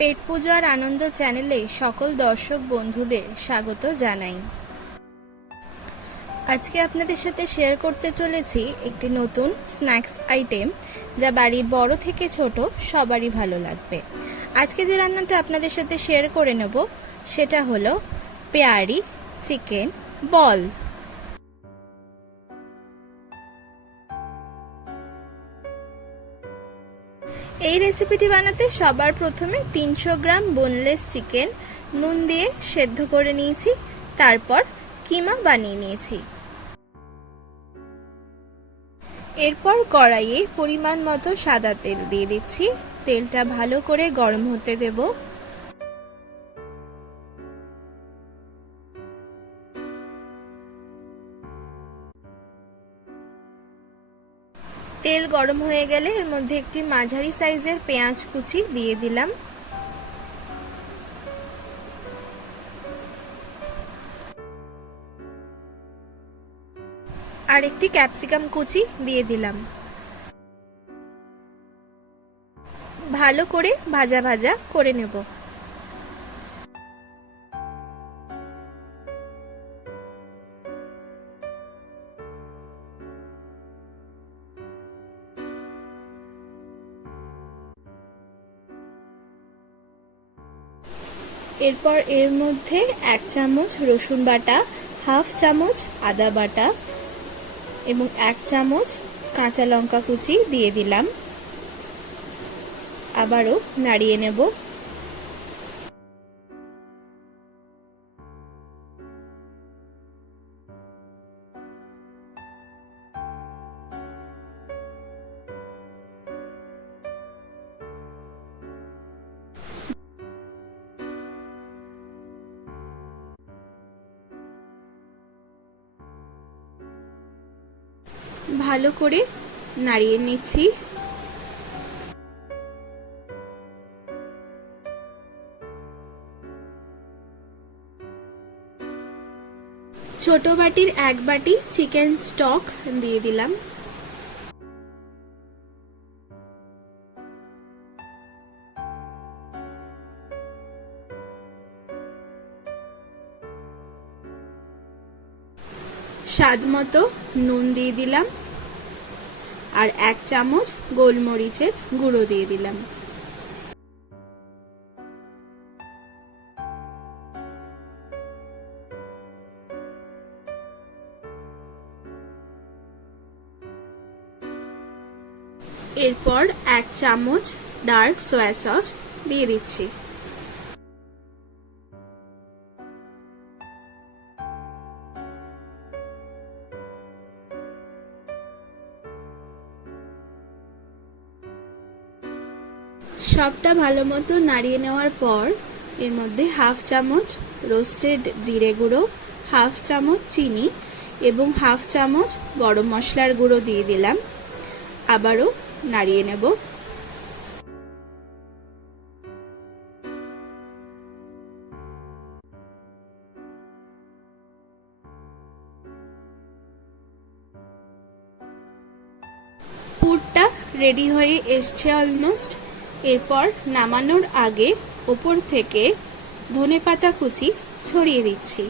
পেট পুজো আর আনন্দ চ্যানেলে সকল দর্শক বন্ধুদের স্বাগত জানাই। আজকে আপনাদের সাথে শেয়ার করতে চলেছি একটি নতুন স্ন্যাক্স আইটেম, যা বাড়ির বড় থেকে ছোট সবারই ভালো লাগবে। আজকে যে রান্নাটা আপনাদের সাথে শেয়ার করে নেব সেটা হলো পেয়ারি চিকেন বল। এই রেসিপিটি বানাতে সবার প্রথমে 300 গ্রাম বোনলেস চিকেন নুন দিয়ে সেদ্ধ করে নিয়েছি, তারপর কিমা বানিয়ে নিয়েছি। এরপর কড়াইয়ে পরিমাণ মতো সাদা তেল দিয়ে দিচ্ছি। তেলটা ভালো করে গরম হতে দেব। তেল গরম হয়ে গেলে এর মধ্যে একটি মাঝারি সাইজের পেঁয়াজ কুচি দিয়ে দিলাম। আর একটি ক্যাপসিকাম কুচি দিয়ে দিলাম। ভালো করে ভাজা ভাজা করে নেব। এরপর এর মধ্যে 1 চামচ রসুন বাটা, হাফ চামচ আদা বাটা এবং 1 চামচ কাঁচা লঙ্কা কুচি দিয়ে দিলাম। আবারও নাড়িয়ে নেব। ভালো করে নাড়িয়ে নিচ্ছি। ছোট বাটির 1 বাটি চিকেন স্টক দিয়ে দিলাম। স্বাদ মতো নুন দিয়ে দিলাম আর 1 চামচ গোলমরিচের গুঁড়ো দিয়ে দিলাম। এরপর 1 চামচ ডার্ক সয়া সস দিয়ে দিচ্ছি। সবটা ভালো মতো নাড়িয়ে নেওয়ার পর এর মধ্যে হাফ চামচ রোস্টেড জিরে গুঁড়ো, হাফ চামচ চিনি এবং হাফ চামচ গরম মশলার গুঁড়ো দিয়ে দিলাম। আবারও নাড়িয়ে নেব। পুরটা রেডি হয়ে এসছে অলমোস্ট। এরপর নামানোর আগে ওপর থেকে ধনেপাতা কুচি ছড়িয়ে দিচ্ছি।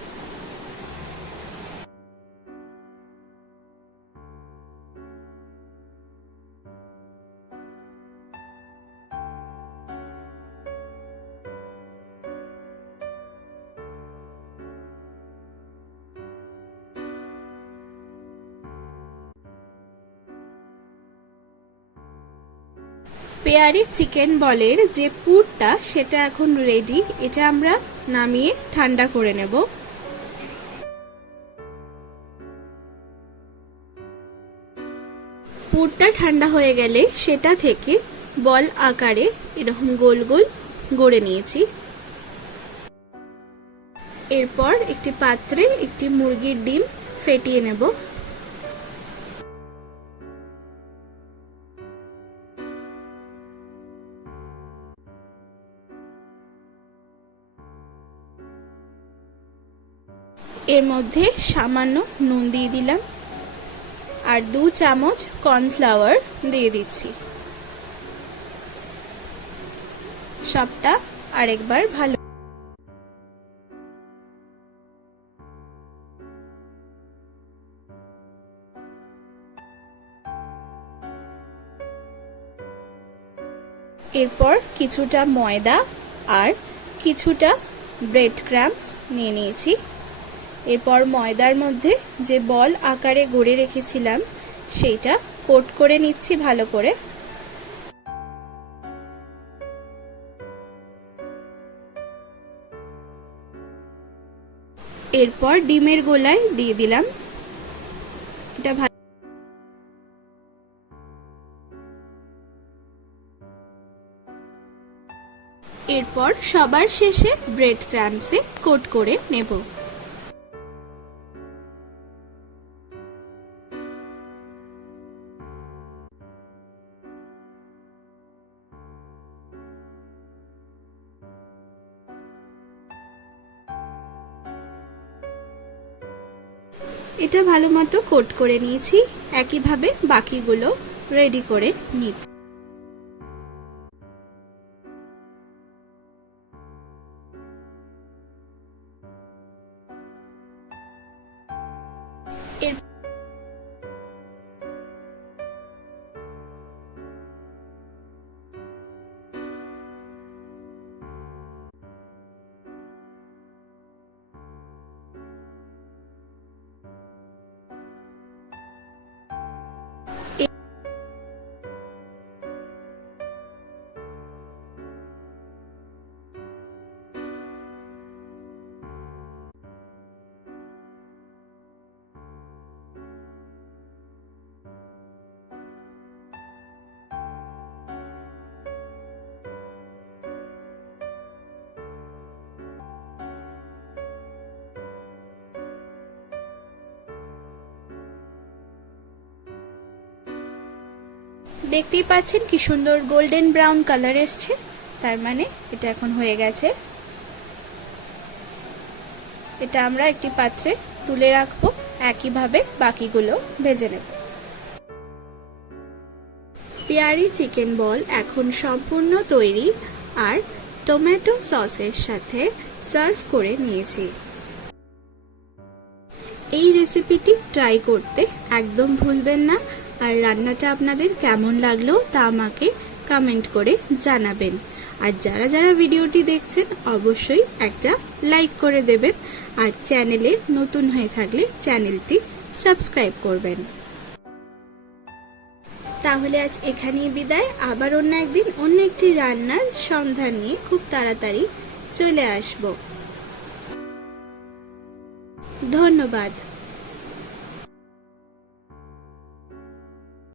পেয়ারি চিকেন বলের যে পুরটা সেটা এখন রেডি। এটা আমরা নামিয়ে ঠান্ডা করে নেব। পুরটা ঠান্ডা হয়ে গেলে সেটা থেকে বল আকারে এরকম গোল গোল গড়ে নিয়েছি। এরপর একটি পাত্রে একটি মুরগির ডিম ফেটিয়ে নেব। এর মধ্যে সামান্য নুন দিয়ে দিলাম আর 2 চামচ কর্নফ্লাওয়ার দিয়ে দিচ্ছি। সবটা আরেকবার ভালো এরপর কিছুটা ময়দা আর কিছুটা ব্রেড ক্রাম্বস নিয়ে নিয়েছি। এরপর ময়দার মধ্যে যে বল আকারে গড়ে রেখেছিলাম সেইটা কোট করে নিচ্ছি ভালো করে। এরপর ডিমের গোলায় দিয়ে দিলাম। এটা এরপর সবার শেষে ব্রেড ক্রাম্বসে কোট করে নেব। এটা ভালো মতো কোট করে নিয়েছি। একইভাবে বাকিগুলো রেডি করে নিচ্ছি। দেখতেই পাচ্ছেন কি সুন্দর গোল্ডেন ব্রাউন কালার এসছে, তার মানে এটা এখন হয়ে গেছে। এটা আমরা একটি পাত্রে তুলে রাখবো। একইভাবে বাকিগুলো ভেজে নেব। পেয়ারি চিকেন বল এখন সম্পূর্ণ তৈরি আর টমেটো সসের সাথে সার্ভ করে নিয়েছি। এই রেসিপিটি ট্রাই করতে একদম ভুলবেন না। আর রান্নাটা আপনাদের কেমন লাগলো তা আমাকে কমেন্ট করে জানাবেন। আর যারা যারা ভিডিওটি দেখছেন অবশ্যই একটা লাইক করে দেবেন। আর চ্যানেলে নতুন হয়ে থাকলে চ্যানেলটি সাবস্ক্রাইব করবেন। তাহলে আজ এখানেই বিদায়। আবার অন্য একদিন অন্য একটি রান্নার সন্ধান নিয়ে খুব তাড়াতাড়ি চলে আসব। ধন্যবাদ।